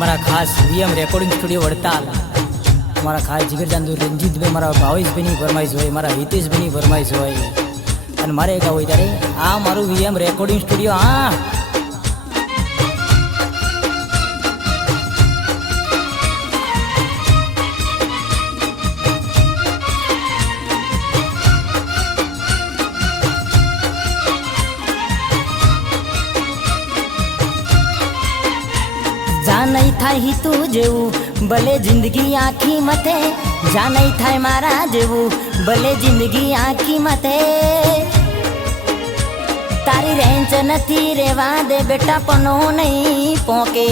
મારા ખાસ VM recording studio Vadtal મારા ખાસ જીગરજાન રંજીતભાઈ મારા ભાવેશભાઈની ફરમાઈશ હોય, મારા હિતેશભાઈની ફરમાઈશ હોય અને મારે એક હોય ત્યારે આ મારું વીએમ રેકોર્ડિંગ સ્ટુડિયો. હા જા નહીં થાય તું જેવું ભલે જિંદગી આખી મથે, જા નહીં થાય મારા જેવું ભલે જિંદગી આખી મથે. તારી રેન્જ નથી રેવા દે બેટા, પનો નહીં પોકે.